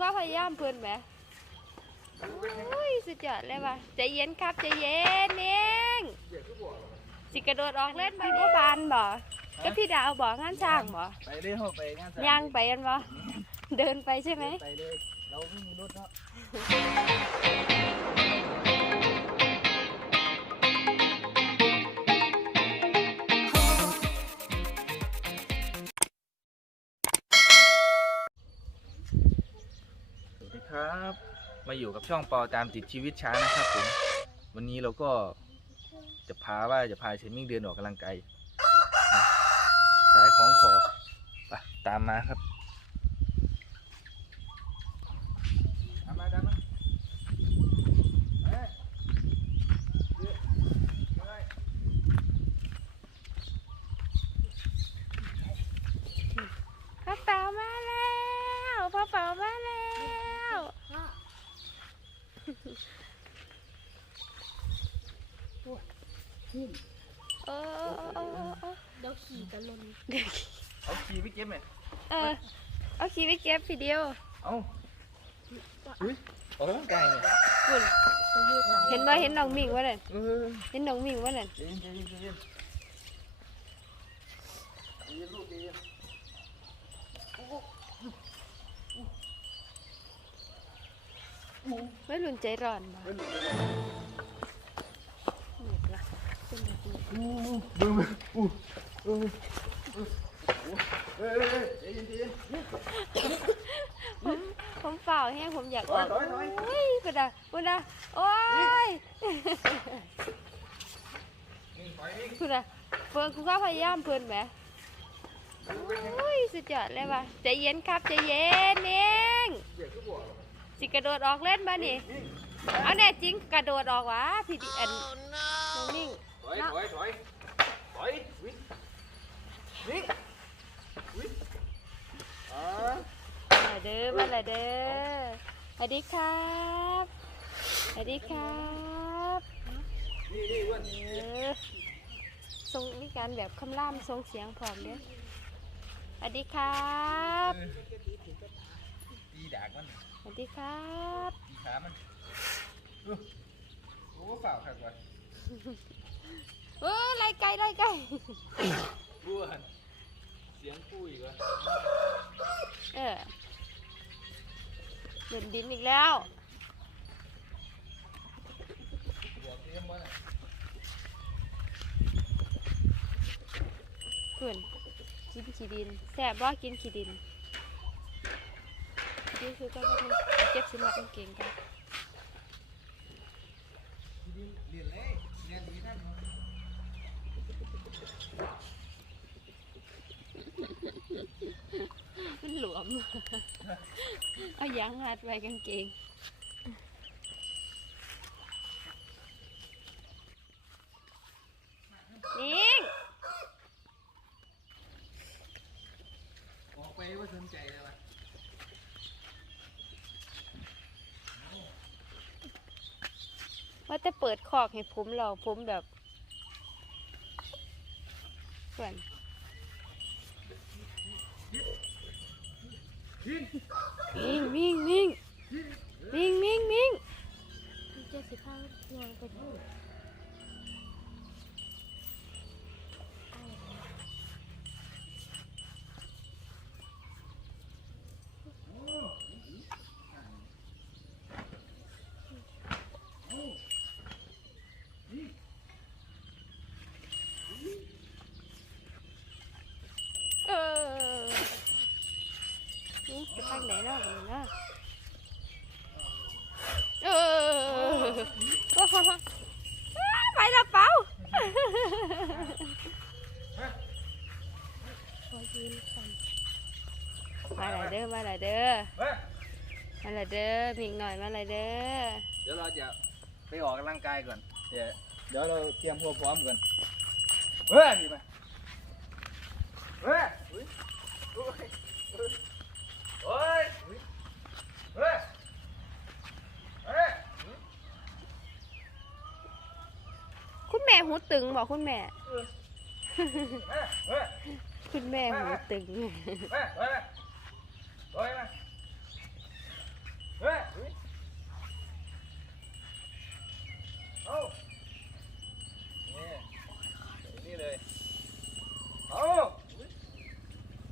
ความพยายามเพิ่นแหมโอ้ยสุดยอดเลยว่ะใจเย็นครับใจเย็นเองสิกระโดดออกเล่นไปบ่บานบ่ก็พี่ดาวบ่งานช่างบ่ไปเรื่อยไปงานย่างไปกันบ่เดินไปใช่ไหมไปเลยเราไม่มีรถเนาะ มาอยู่กับช่องปอตามติดชีวิตช้านะครับผม วันนี้เราก็จะพาว่าจะพาเชมิ่งเดินออกกำลังกายสายของขอไปตามมาครับตามมาตามมาพ่อเป๋ามาแล้วพ่อเป๋ามาแล้ว เออเออเออเออเดี๋ยวขี่กันลนเด็กเอาขี่ไปเก็บไหมเออเอาขี่ไปเก็บทีเดียวเอาอุ้ยออกกำลังกายเนี่ยคุณจะยืดหลาเห็นบ่เห็นน้องมิงวะนั่นเออเห็นน้องมิงวะนั่นใจเย็นใจเย็นใจเย็นใจเย็นลูกใจเย็น ไม่รุนใจร้อนบ่เหนื่อยละเป็นแบบนี้อู้ดูมันอู้อู้เฮ้ยเฮ้ยเฮ้ยย็นใจเย็นผมผมเปล่าแห้งผมอยากออกถอยถอยถอยโอ้ยกระดากุดาโอ้ยนี่ถอยนี่คุณอะเพิ่นคุณก็พยายามเพิ่นแหมโอ้ยสุดยอดเลยว่ะใจเย็นครับใจเย็นเองเดี๋ย สิกระโดดออกเล่นบ้านี่เอาแน่จริงกระโดดออกวะพี่ดิอันน้องนิ่งถอยถอยถอยถอยวิ่งวิ่งวิ่งอ่ามาเด้อมาละเด้อสวัสดีครับสวัสดีครับนี่นี่อ้วนเออทรงมีการแบบคำล่ามทรงเสียงพร้อมเด้อสวัสดีครับตีดากมัน สวัสดีครับตีขามันอู้โอ้ฝ่าวขัดว่ะเออไล่ไก่ไล่ไก่บ้วนเสียงปุ้ยว่ะเออเดินดินอีกแล้วบวกเตรียมไว้น่ะเพื่อนกินขี้ดินแซ่บบ่กินขี้ดิน นี่คือก็ไม่เจ็บสิมากางเก่งกันเรียนเลยเรียนดีนั่นเนาะมันหลวมเอายางรัดไว้กางเกงนิ่ง ออกไปว่าสนใจเลยวะ ว่าจะเปิดคอกให้ผมเราผมแบบเพื่อนมิงมิงมิงมิงมิงมิงเจ็ดสิบห้าเงไปทั้ง เออนี่จะ ทางไหนเนาะกันเนาะเออโอ้โหอ้าไปและเปล่าพอยืนกันมาเลยเด้อมาเลยเด้อเฮ้ยมาเลยเด้อมิงหน่อยมาเลยเด้อเดี๋ยวเราจะไปออกกำลังกายก่อนเดี๋ยวเดี๋ยวเราเตรียมพวกพร้อมก่อนเฮ้ยดีไหม หูตึงบอกคุณแม่ คุณแม่หูตึง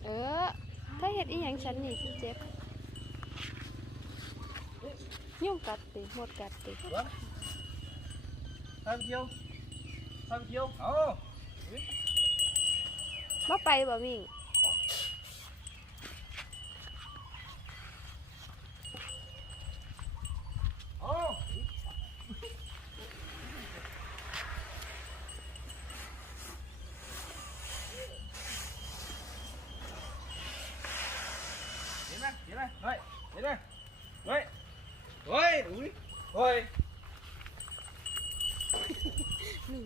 เออถ้าเห็ดอีหยังฉันนี่สิเจ็บ ยุ่งกัดติหมดกัดติ Thank you. พาไปเที่ยวพาไปเที่ยวเอา มาไปบ่มิ่ง เอา เหนี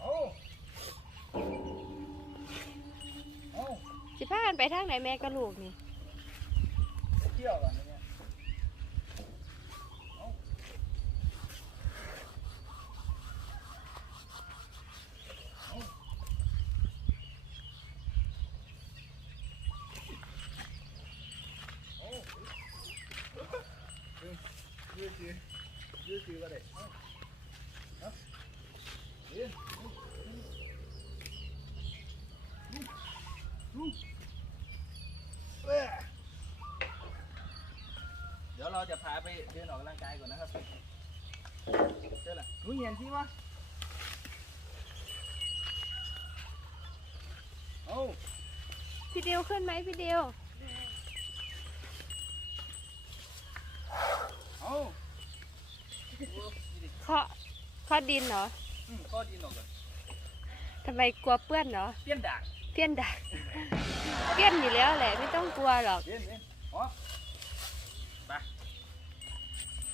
เอาเอาสิพากันไปทางไหนแม่กับลูกนี่เที่ยวกันเนี่ยเอาเอาเอายืดยืดยืดยืดก็ได้ เอาเอายืดเดี๋ยวเราจะพาไปเดินออกกำลังกายก่อนนะครับเจ้าล่ะหนูเห็นที่วะเอาพี่เดียวขึ้นไหมพี่เดียวเอาเคาะ เคาะดินเหรออืมก็ดีหนออกก่อนทำไมกลัวเปื้อนเหรอเปลี่ยนด่างเปี้ยนดักเปี้ยนอยู่แล้วแหละไม่ต้องกลัวหรอกเปลี่ยนเปลี่ยนอ๋อ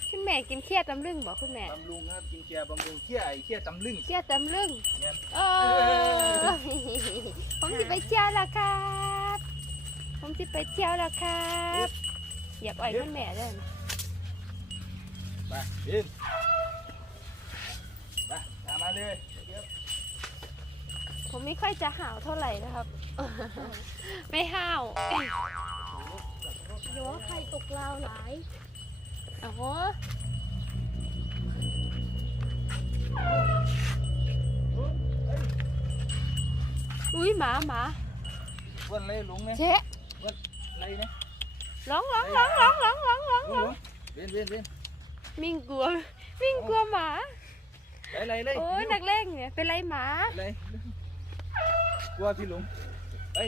คุณแม่กินเคี้ยตำลึงบอกคุณแม่บำรุงครับกินเคียร์บำรุงเคียร์ไอ้เคียร์ตำลึงเคี้ยตำลึงเนี่ยเออผมจะไปเที่ยวแล้วครับ ผมจะไปเที่ยวแล้วครับเหยียบอ้อยคุณแม่เลยไปเดินไปตา มมาเลยเดี๋ยวผมไม่ค่อยจะห่าวเท่าไหร่นะครับ ไม่ห่าวเดี๋ยวใครตกลาวหลายอ๋ออุ้ยหมาหมาวันเลยลุงเนี่ยเจ๊อะไรเนี่ยร้องร้องร้องร้องร้องร้องร้องลุงเวียนเวียนเวียนมิ่งกลัวมิ่งกลัวหมาไป อะไรเลยโอ้ยนักเลงเนี่ยเป็นไรหมาอะไรกลัวพี่ลุงไป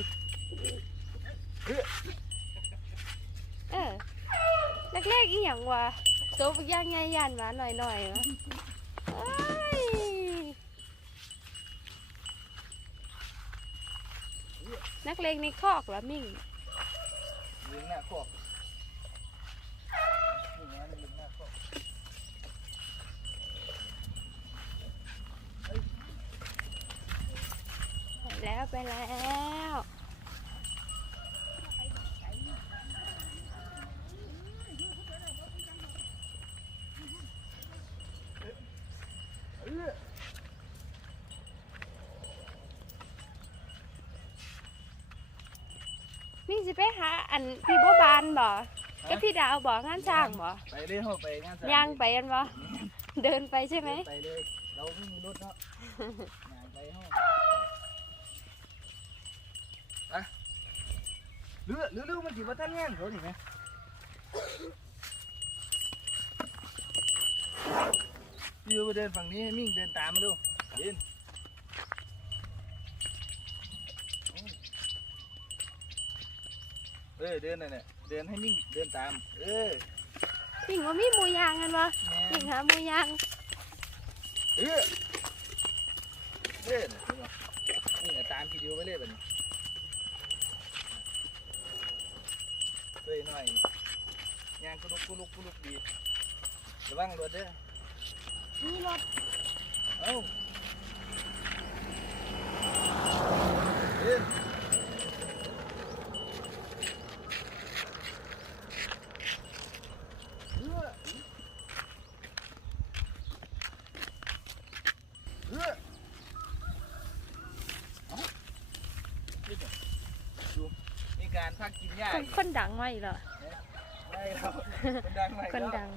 เออนักเลงอีหยังวะโซบย่างไงยานหมาหน่อยหน่อยวะเอ้ยนักเลงในคอกเหรอมิ่งลิงหน้าคอกนี่ไงลิงหน้าคอก ไปแล้วไปแล้วเออมิ่งสิไปหาอันพี่บัวบานบ่ก็พี่ดาวบ่งานช่างบ่ไปเลยเข้าไปงานย่างไปกันบ่เดินไปใช่ไหมไปเลยเราไม่มีรถเนาะย่างไปห้องอะ เรือเรือเรือมันจีบว่าท่านงานเขาสิไหมพี่ยูไปเดินฝั่งนี้มิ่งเดินตามมาดูเดินเออเดินน่ะเนี่ยเดินให้มิ่งเดินตาม เออมิ่งว่ามีหมูยางกันบ่แม่มิ่งหาหมูยางเออเล่นนี่ไงตามทีเดียวไปเลยแบบนี้ เฮ้ยหน่อยยางกุลุกกุลุกกุลุกดีระวังรถเด้อนี่รถ เอ้าเดินเออเออเอาดูมีการพักกินหญ้าคนอีกคนดังไว้เหรอไม่เราคนดังไม่คนเราดัง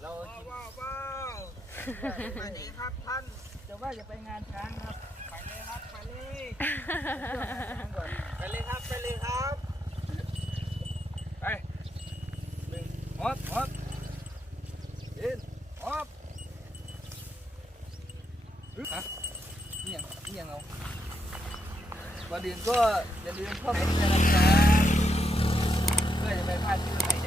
เราว้าวว้าวไปไหนครับท่านจะว่าจะไปงานช้างครับ ไปเลยครับไปเลยก่อนไปเลยครับไปเลยครับไปหนึ่งฮอตฮอตเอ็นฮอตฮะนี่ยังนี่ยังเอา ก่อนอื่นก็อย่าลืมเข้าไปในรายการเพื่อจะไม่พลาดคลิปใหม่